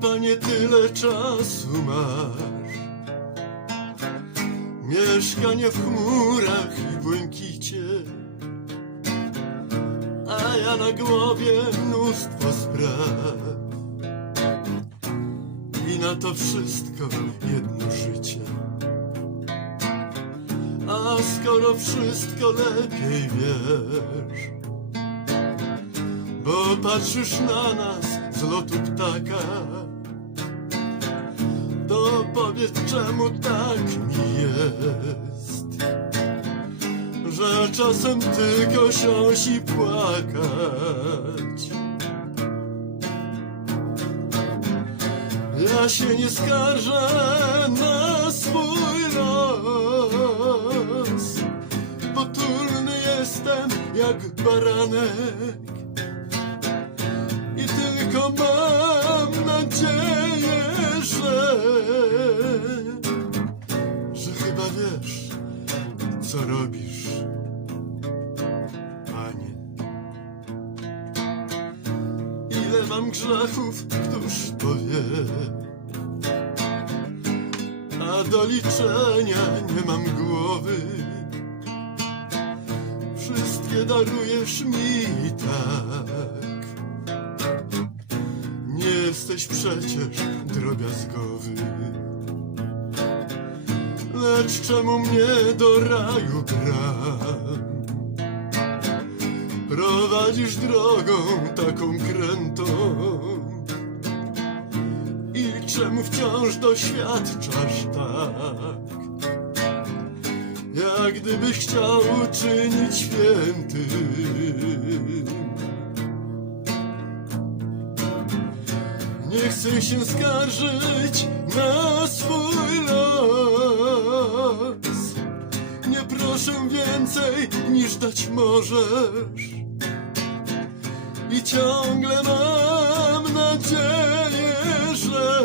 Panie, tyle czasu masz. Mieszkanie w chmurach i błękicie, a ja na głowie mnóstwo spraw. I na to wszystko jedno życie. A skoro wszystko lepiej wiesz, bo patrzysz na nas z lotu ptaka, to powiedz czemu tak mi jest, że czasem tylko siąść i płakać. Ja się nie skarżę na swój los. Potulny jestem jak baranek. Mam nadzieję, że. że chyba wiesz, co robisz, panie. Ile mam grzechów, któż powie A do liczenia nie mam głowy Wszystkie darujesz mi tak jesteś przecież drobiazgowy. Lecz czemu mnie do raju bram? Prowadzisz drogą taką krętą. I czemu wciąż doświadczasz tak? Jak gdybyś chciał czynić święty chcę się skarżyć na swój los nie proszę więcej niż dać możesz. I ciągle mam nadzieję, że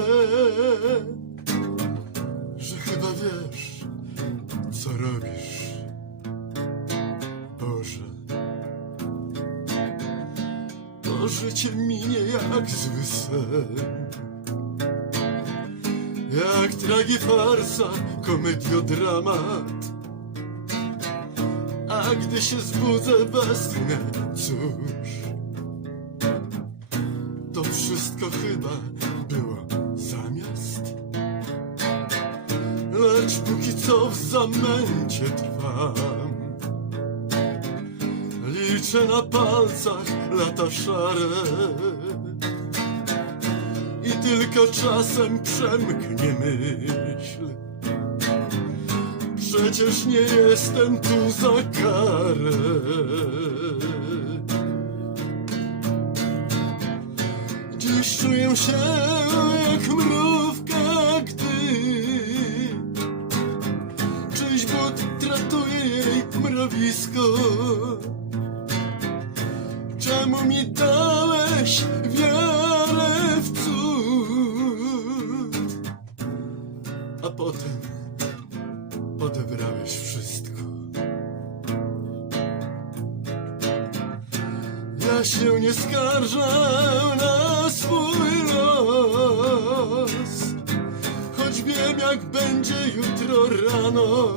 Że chyba wiesz, co robisz. Boże. To życie minie jak zły sen Jak tragifarsa, komediodramat a gdy się zbudzę westchnę, cóż? To wszystko chyba było zamiast. Lecz póki co w zamęcie trwam. Liczę na palcach lata szare tylko czasem przemknie myśl Przecież nie jestem tu za karę. Dziś czuję się jak mrówka, gdy czyjś but tratuje jej mrowisko. Czemu mi dałeś wiarę Ja się nie skarżę na swój los, choć wiem jak będzie jutro rano.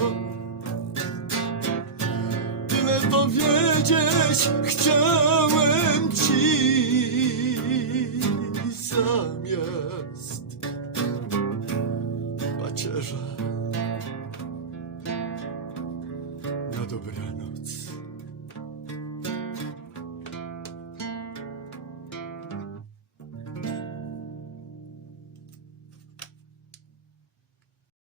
Tyle powiedzieć chciałem ci zamiast pacierza na dobranoc.